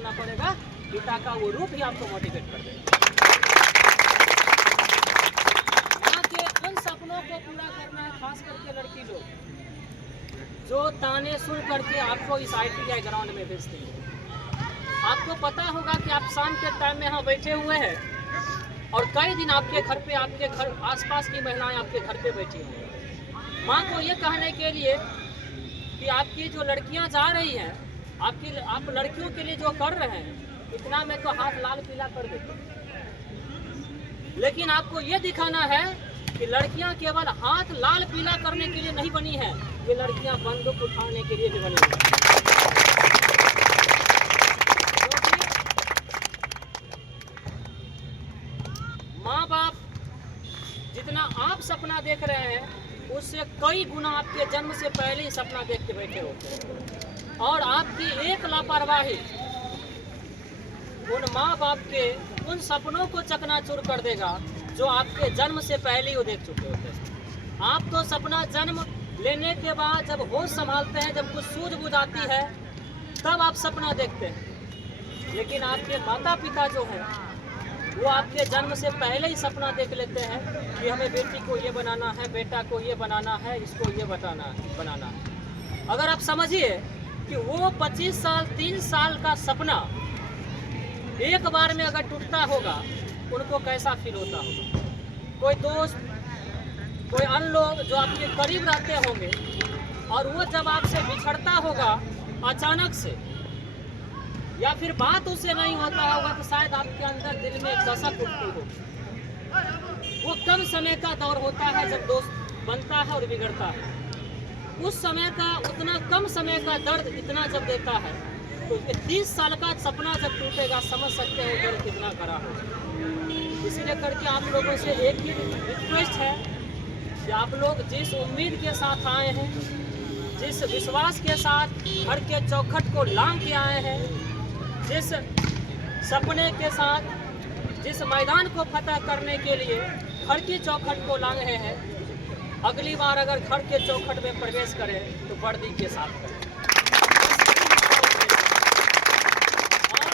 देखना पड़ेगा, पिता का वो रूप ही आपको मोटिवेट कर देगा। माँ के उन सपनों को पूरा करना है, खास करके लड़की लोग जो ताने सुन करके आपको इस ITI ग्राउंड में भेजते हैं। आपको पता होगा कि आप शाम के टाइम में यहाँ बैठे हुए हैं और कई दिन आपके घर पे, आपके घर आसपास की महिलाएं आपके घर पे बैठी हुई। माँ को ये कहने के लिए कि आपकी जो लड़कियां जा रही हैं, आप लड़कियों के लिए जो कर रहे हैं, इतना में तो हाथ लाल पीला कर देते। लेकिन आपको ये दिखाना है कि लड़कियां केवल हाथ लाल पीला करने के लिए नहीं बनी हैं, ये लड़कियां बंदूक उठाने के लिए भी बनी हैं। माँ बाप जितना आप सपना देख रहे हैं, उससे कई गुना आपके जन्म से पहले ही सपना देख के बैठे होते हैं। और आपकी एक लापरवाही उन माँ बाप के उन सपनों को चकनाचूर कर देगा जो आपके जन्म से पहले ही वो देख चुके होते हैं। आप तो सपना जन्म लेने के बाद जब होश संभालते हैं, जब कुछ सूझबूझ आती है, तब आप सपना देखते हैं। लेकिन आपके माता पिता जो हैं, वो आपके जन्म से पहले ही सपना देख लेते हैं कि हमें बेटी को ये बनाना है, बेटा को ये बनाना है, इसको ये बनाना है। अगर आप समझिए कि वो 25 साल 3 साल का सपना एक बार में अगर टूटता होगा, उनको कैसा फील होता होगा। कोई दोस्त, कोई अन्य लोग जो आपके करीब रहते होंगे, और वो जब आपसे बिछड़ता होगा अचानक से, या फिर बात उससे नहीं होता होगा, तो शायद आपके अंदर दिल में एक दशक उठती हो। वो कम समय का दौर होता है जब दोस्त बनता है और बिगड़ता है। उस समय का उतना कम समय का दर्द इतना जब देता है, तो 30 साल का सपना जब टूटेगा, समझ सकते हैं दर्द कितना कड़ा हो। इसीलिए करके आप लोगों से एक ही रिक्वेस्ट है कि आप लोग जिस उम्मीद के साथ आए हैं, जिस विश्वास के साथ घर के चौखट को लांघ के आए हैं, जिस सपने के साथ जिस मैदान को फतह करने के लिए घर की चौखट को लांघे हैं, अगली बार अगर घर के चौखट में प्रवेश करें तो वर्दी के साथ करें। और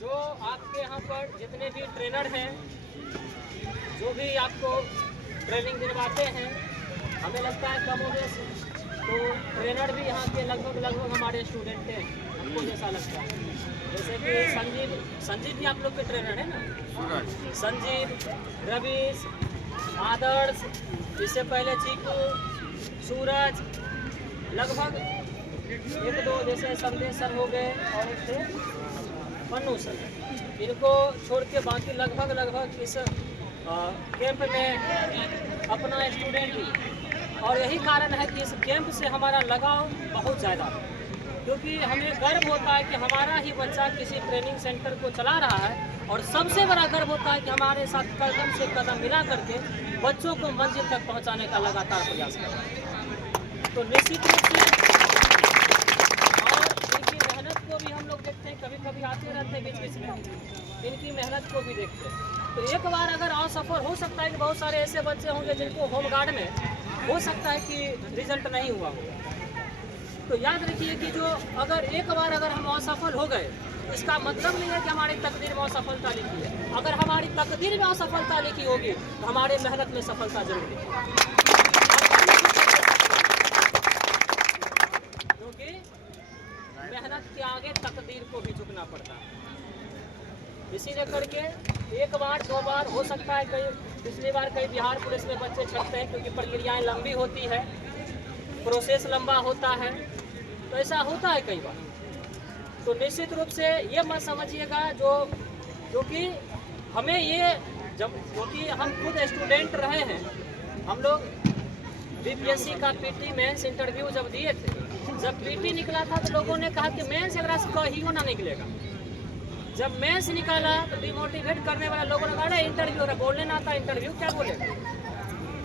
जो आपके यहाँ पर जितने भी ट्रेनर हैं, जो भी आपको ट्रेनिंग दिलवाते हैं, हमें लगता है कम होने से तो ट्रेनर भी यहाँ के लगभग हमारे स्टूडेंट हैं, हमको जैसा लगता है। जैसे कि संजीव भी आप लोग के ट्रेनर है ना, संजीव, रवीश, आदर्श, इससे पहले चीकू, सूरज, लगभग 1-2 जैसे संदेश सर हो गए और एक थे पन्नू सर। इनको छोड़ के बाकी लगभग इस कैंप में अपना स्टूडेंट ही, और यही कारण है कि इस कैंप से हमारा लगाव बहुत ज़्यादा है, क्योंकि हमें गर्व होता है कि हमारा ही बच्चा किसी ट्रेनिंग सेंटर को चला रहा है, और सबसे बड़ा गर्व होता है कि हमारे साथ कदम से कदम मिला करके बच्चों को मंजिल तक पहुंचाने का लगातार प्रयास कर रहा है। तो निश्चित रूप से, और इनकी मेहनत को भी हम लोग देखते हैं, कभी आते रहते हैं बीच में, इनकी मेहनत को भी देखते हैं। तो एक बार अगर असफल हो सकता है कि बहुत सारे ऐसे बच्चे होंगे जिनको होम गार्ड में हो सकता है कि रिजल्ट नहीं हुआ होगा। तो याद रखिए कि जो अगर एक बार अगर हम असफल हो गए, इसका मतलब नहीं है कि हमारी तकदीर में असफलता लिखी है। अगर हमारी तकदीर में असफलता लिखी होगी तो हमारे मेहनत में सफलता जरूर लिखी, क्योंकि मेहनत के आगे तकदीर को भी झुकना पड़ता है। इसीलिए करके एक बार 2 बार हो सकता है, कई पिछली बार कई बिहार पुलिस में बच्चे छटते हैं, क्योंकि प्रक्रियाएं लंबी होती है, प्रोसेस लंबा होता है, तो ऐसा होता है कई बार। तो निश्चित रूप से ये मत समझिएगा जो कि हमें ये क्योंकि हम खुद स्टूडेंट रहे हैं, हम लोग बीपीएससी का पीटी मेंस इंटरव्यू जब दिए थे, जब पीटी निकला था तो लोगों ने कहा कि मेंस अगर कहीं ना निकलेगा। जब मेंस निकाला तो डिमोटिवेट करने वाले लोगों ने कहा इंटरव्यू है, बोलने ना आता, इंटरव्यू क्या बोलेगा।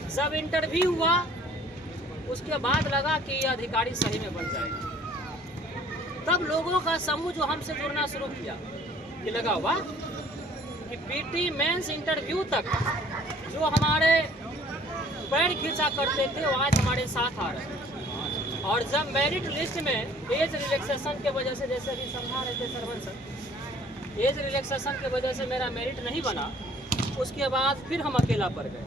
जब इंटरव्यू हुआ उसके बाद लगा कि ये अधिकारी सही में बन जाएगा, तब लोगों का समूह जो हमसे जुड़ना शुरू किया कि लगा हुआ कि पीटी मेंस इंटरव्यू तक जो हमारे पैर खींचा करते थे वो आज हमारे साथ आ रहे हैं। और जब मेरिट लिस्ट में एज रिलैक्सेशन के वजह से, जैसे अभी समझा रहे थे सरवन सर, एज रिलैक्सेशन की वजह से मेरा मेरिट नहीं बना, उसके बाद फिर हम अकेला पड़ गए।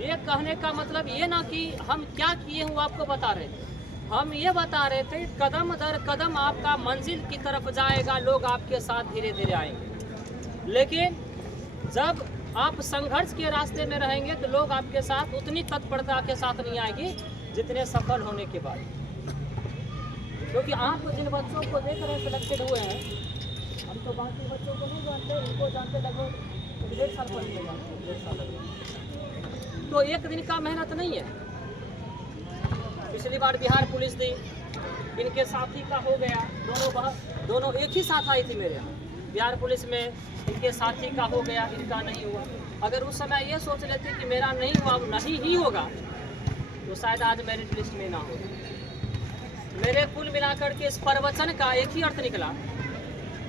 ये कहने का मतलब ये ना कि हम क्या किए हैं वो आपको बता रहे थे, हम ये बता रहे थे कदम दर कदम आपका मंजिल की तरफ जाएगा, लोग आपके साथ धीरे धीरे आएंगे। लेकिन जब आप संघर्ष के रास्ते में रहेंगे तो लोग आपके साथ उतनी तत्परता के साथ नहीं आएगी जितने सफल होने के बाद। क्योंकि आप जिन बच्चों को देख रहे हैं सिलेक्टेड हुए हैं, हम तो बाकी बच्चों को नहीं जानते, उनको जानते लगभग 1.5 साल पढ़ने जाते, 1.5 साल लगे। तो एक दिन का मेहनत नहीं है। पिछली बार बिहार पुलिस दी, इनके साथी का हो गया, दोनों एक ही साथ आई थी मेरे यहाँ बिहार पुलिस में, इनके साथी का हो गया, इनका नहीं हुआ। अगर उस समय ये सोच लेते कि मेरा नहीं हुआ, नहीं ही होगा, तो शायद आज मेरिट लिस्ट में ना हो। मेरे कुल मिलाकर के इस प्रवचन का एक ही अर्थ निकला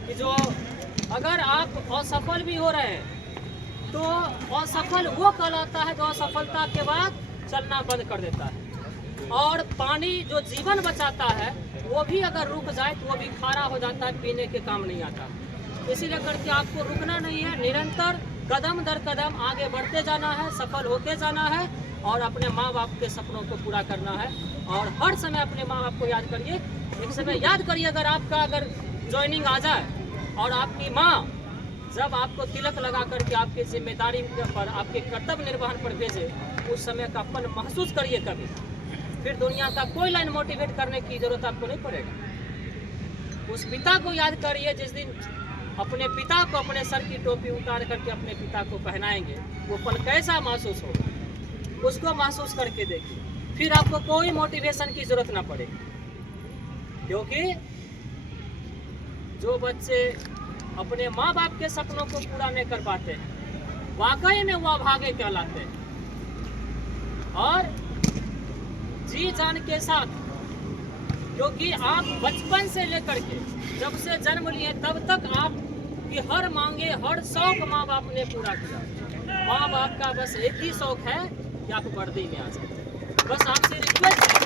कि जो अगर आप असफल भी हो रहे हैं तो असफल वो कहलाता है जो असफलता के बाद चलना बंद कर देता है। और पानी जो जीवन बचाता है वो भी अगर रुक जाए तो वो भी खारा हो जाता है, पीने के काम नहीं आता। इसीलिए करके आपको रुकना नहीं है, निरंतर कदम दर कदम आगे बढ़ते जाना है, सफल होते जाना है और अपने माँ बाप के सपनों को पूरा करना है। और हर समय अपने माँ बाप को याद करिए। एक समय याद करिए, अगर ज्वाइनिंग आ जाए और आपकी माँ जब आपको तिलक लगा करके आपकी जिम्मेदारी पर, आपके कर्तव्य निर्वहन पर भेजे, उस समय का पल महसूस करिए कभी। फिर दुनिया का कोई लाइन मोटिवेट करने की जरूरत आपको नहीं पड़ेगा। उस पिता को याद करिए जिस दिन अपने पिता को अपने सर की टोपी उतार करके अपने पिता को पहनाएंगे, वो पल कैसा महसूस होगा उसको महसूस करके देखिए। फिर आपको कोई मोटिवेशन की जरूरत ना पड़ेगी। क्योंकि जो बच्चे अपने माँ बाप के सपनों को पूरा नहीं कर पाते हैं, वाकई में वो अभागे कहलाते हैं। और जी जान के साथ, क्योंकि आप बचपन से लेकर के जब से जन्म लिए तब तक आपकी हर मांगे, हर शौक माँ बाप ने पूरा किया। माँ बाप का बस एक ही शौक है कि आप वर्दी में आ जाए। बस आपसे रिक्वेस्ट है